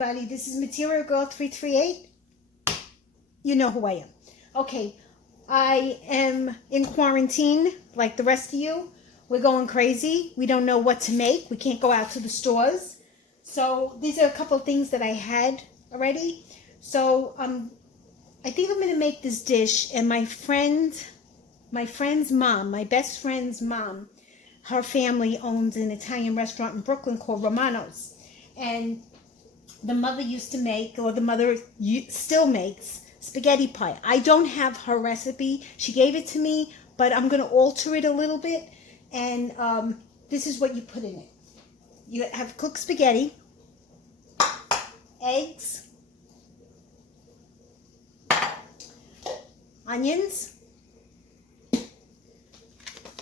Everybody, this is Material Girl 338. You know who I am. Okay, I am in quarantine like the rest of you. We're going crazy. We don't know what to make. We can't go out to the stores. So these are a couple of things that I had already. So I think I'm going to make this dish, and my friend's mom, my best friend's mom, her family owns an Italian restaurant in Brooklyn called Romano's. And the mother used to make, or the mother still makes, spaghetti pie. I don't have her recipe. She gave it to me, but I'm going to alter it a little bit. And this is what you put in it. You have cooked spaghetti, eggs, onions.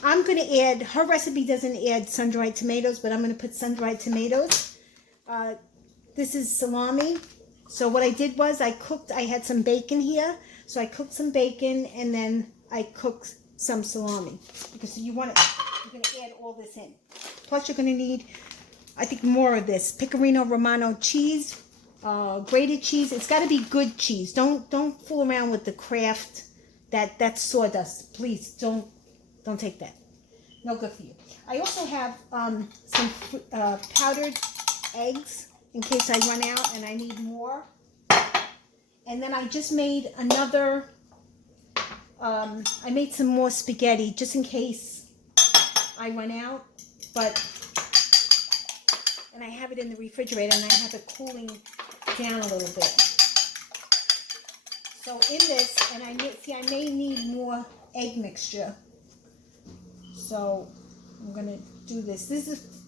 I'm going to add, her recipe doesn't add sun-dried tomatoes, but I'm going to put sun-dried tomatoes. This is salami. So what I did was I had some bacon here. So I cooked some bacon and then I cooked some salami. Because you're going to add all this in. Plus you're going to need, I think, more of this. Pecorino Romano cheese, grated cheese. It's got to be good cheese. Don't fool around with the Kraft. That's sawdust. Please don't take that. No good for you. I also have some powdered eggs in case I run out and I need more. And then I just made another, I made some more spaghetti just in case I run out. And I have it in the refrigerator and I have it cooling down a little bit. So in this, and I may need more egg mixture. So I'm going to do this. This is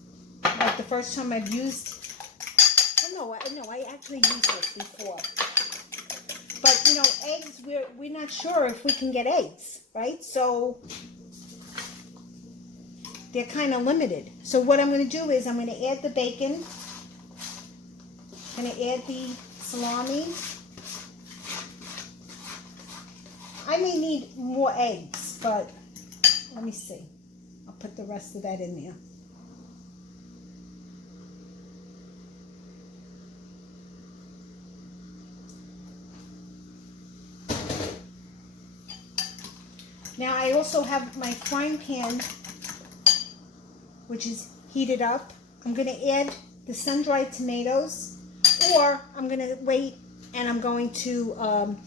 like the first time I've used, no, I actually used this before. But, you know, eggs, we're not sure if we can get eggs, right? So they're kind of limited. So what I'm going to do is I'm going to add the bacon. I'm going to add the salami. I may need more eggs, but let me see. I'll put the rest of that in there. Now I also have my frying pan, which is heated up. I'm going to add the sun-dried tomatoes, or I'm going to wait and I'm going to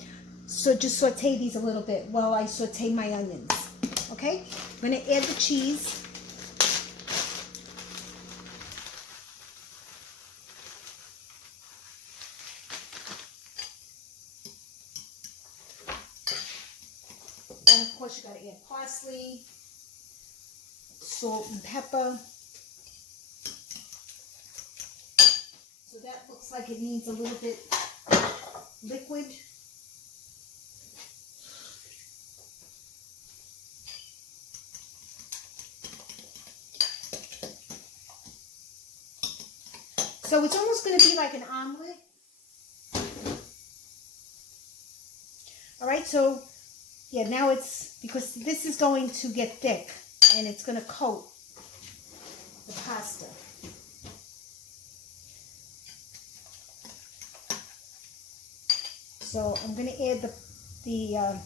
just saute these a little bit while I saute my onions. Okay? I'm going to add the cheese. And of course you got to add parsley, salt and pepper. So that looks like it needs a little bit liquid. So it's almost going to be like an omelet. All right, so yeah, now it's, because this is going to get thick and it's going to coat the pasta. So I'm going to add the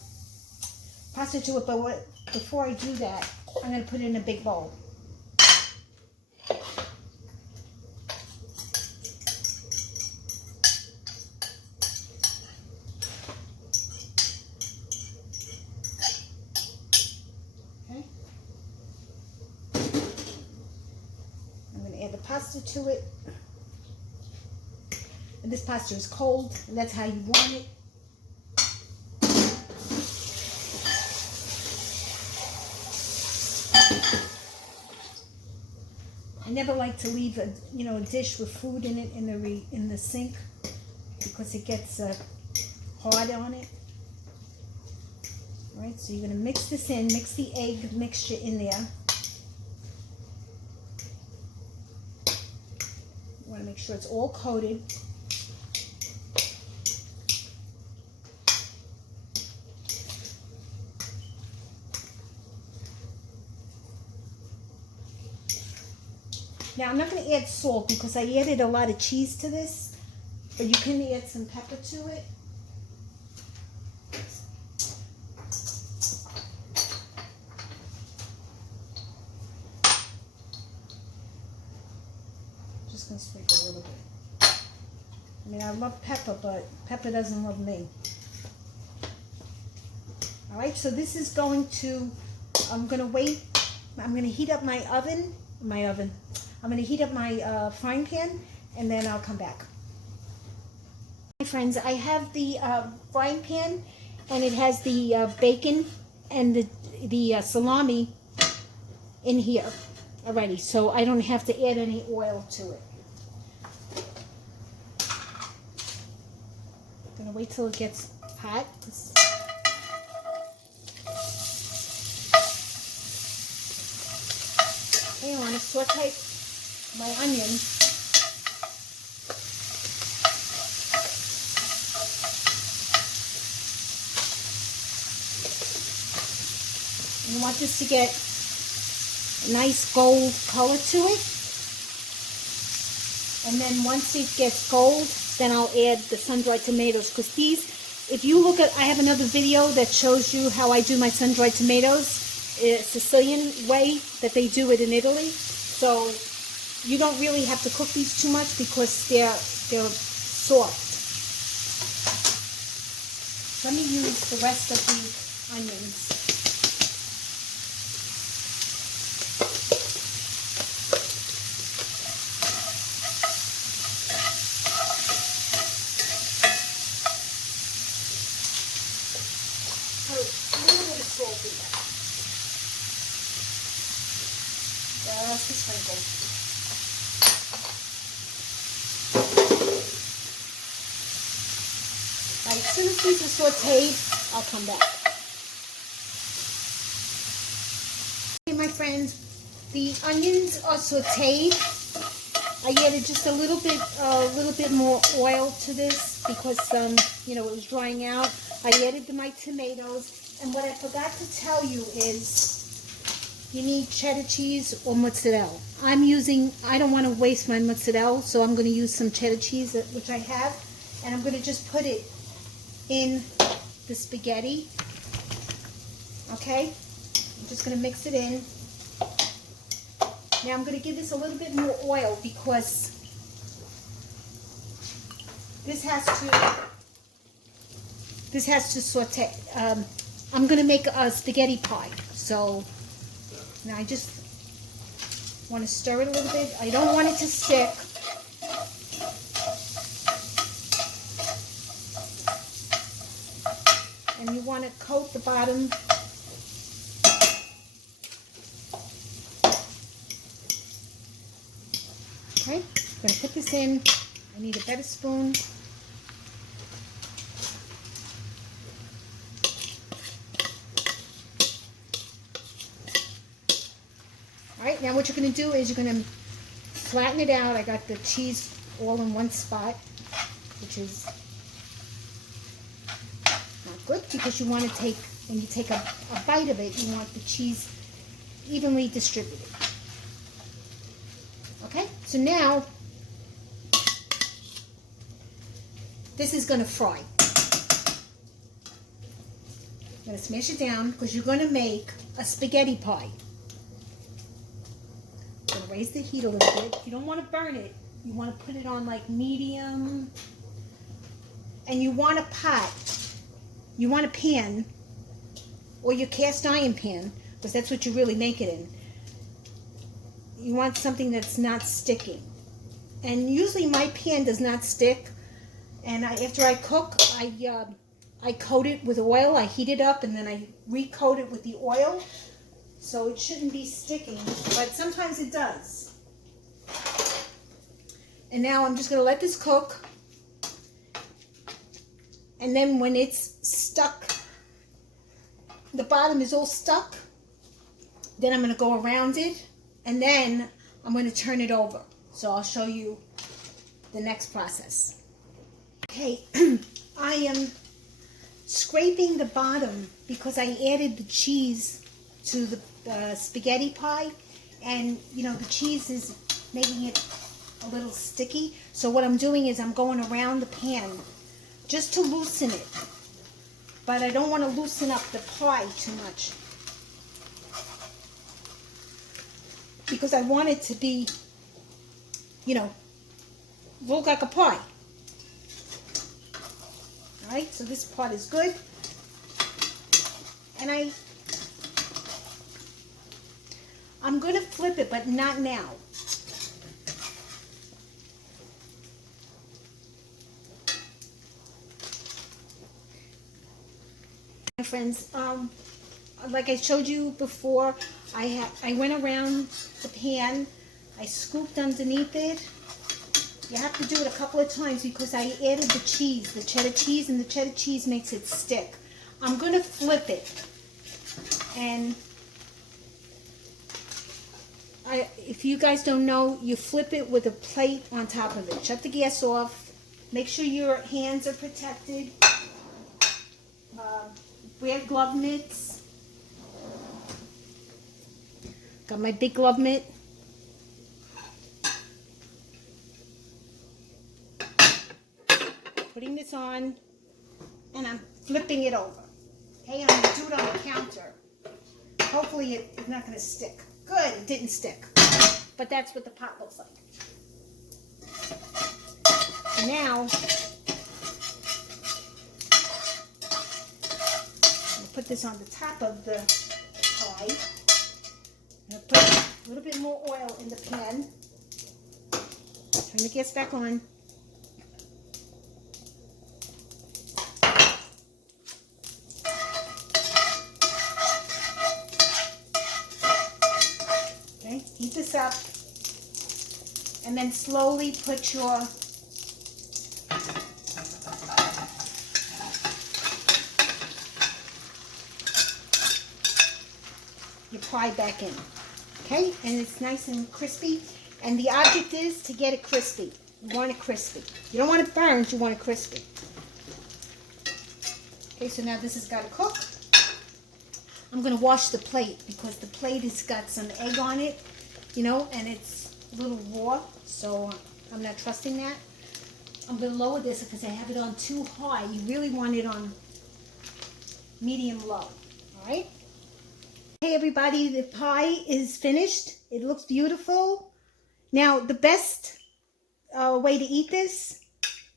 pasta to it, but before I do that, I'm going to put it in a big bowl. Add the pasta to it, and this pasta is cold, and that's how you want it. I never like to leave a dish with food in it in the sink because it gets hard on it. All right, so you're going to mix this in, mix the egg mixture in there. You want to make sure it's all coated. Now I'm not going to add salt because I added a lot of cheese to this. but you can add some pepper to it. Just gonna sprinkle a little bit. I mean, I love pepper, but pepper doesn't love me. All right, so this is going to, I'm gonna wait. I'm gonna heat up my oven. I'm gonna heat up my frying pan, and then I'll come back. My friends, I have the frying pan, and it has the bacon and the salami in here already, so I don't have to add any oil to it. I'm gonna wait till it gets hot. Okay, I want to saute my onion. You want this to get a nice gold color to it. And then once it gets gold, then I'll add the sun-dried tomatoes. Because these, if you look at, I have another video that shows you how I do my sun-dried tomatoes. It's a Sicilian way that they do it in Italy. So you don't really have to cook these too much because they're soft. Let me use the rest of the onions. A little bit of salt in there. Just a sprinkle. All right, as soon as these are sauteed, I'll come back. Okay, my friends, the onions are sauteed. I added just a little bit more oil to this because you know, it was drying out. I added my tomatoes, and what I forgot to tell you is you need cheddar cheese or mozzarella. I don't want to waste my mozzarella, so I'm going to use some cheddar cheese, which I have, and I'm going to just put it in the spaghetti. Okay? I'm just going to mix it in. Now I'm going to give this a little bit more oil because this has to saute. I'm going to make a spaghetti pie, so now I just want to stir it a little bit. I don't want it to stick. And you want to coat the bottom. Okay, I'm going to put this in. I need a better spoon. Alright, now what you're going to do is you're going to flatten it out. I got the cheese all in one spot, which is not good because you want to take, when you take a bite of it, you want the cheese evenly distributed. Okay, so now this is going to fry. I'm going to smash it down because you're going to make a spaghetti pie. I'm going to raise the heat a little bit. You don't want to burn it. You want to put it on like medium. And you want a pot. You want a pan or your cast iron pan because that's what you really make it in. You want something that's not sticking. And usually my pan does not stick. And after I cook, I coat it with oil. I heat it up and then I recoat it with the oil. So it shouldn't be sticking, but sometimes it does. And now I'm just going to let this cook. And then when it's stuck, the bottom is all stuck, then I'm going to go around it. And then I'm going to turn it over. So I'll show you the next process. Okay, I am scraping the bottom because I added the cheese to the spaghetti pie. And, you know, the cheese is making it a a little sticky. So what I'm doing is I'm going around the pan just to loosen it. But I don't want to loosen up the pie too much, because I want it to be, you know, look like a pie. Alright, so this part is good. And I'm going to flip it, but not now. My friends, like I showed you before, I went around the pan, I scooped underneath it. You have to do it a couple of times because I added the cheese, the cheddar cheese, and the cheddar cheese makes it stick. I'm going to flip it, and if you guys don't know, you flip it with a plate on top of it. Shut the gas off. Make sure your hands are protected. Wear glove mitts. Got my big glove mitt. Putting this on, and I'm flipping it over. Okay, and I'm going to do it on the counter. Hopefully it's not going to stick. Good, it didn't stick. But that's what the pot looks like. And now, put this on the top of the pie. I'm going to put a little bit more oil in the pan. Turn the gas back on. Okay, heat this up. And then slowly put your pie back in, okay? And it's nice and crispy, and the object is to get it crispy. You want it crispy. You don't want it burned, you want it crispy. Okay, so now this has got to cook. I'm going to wash the plate because the plate has got some egg on it, you know, and it's a little raw, so I'm not trusting that. I'm going to lower this because I have it on too high. You really want it on medium low, all right? Hey everybody, the pie is finished. It looks beautiful. Now the best way to eat this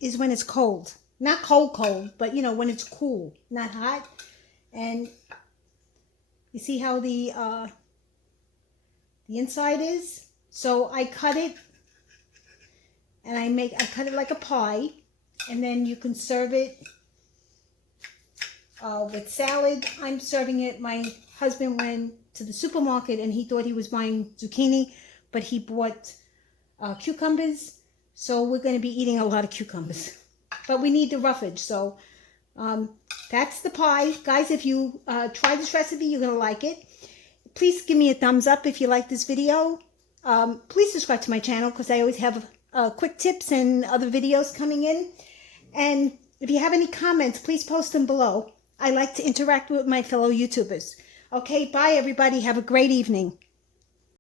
is when it's cold. Not cold, but you know, when it's cool, not hot. And you see how the inside is? So I cut it, and I cut it like a pie, and then you can serve it with salad. I'm serving it. My husband went to the supermarket and he thought he was buying zucchini, but he bought cucumbers. So we're going to be eating a lot of cucumbers. But we need the roughage. So that's the pie. Guys, if you try this recipe, you're going to like it. Please give me a thumbs up if you like this video. Please subscribe to my channel because I always have quick tips and other videos coming in. And if you have any comments, please post them below. I like to interact with my fellow YouTubers. Okay, bye everybody. Have a great evening.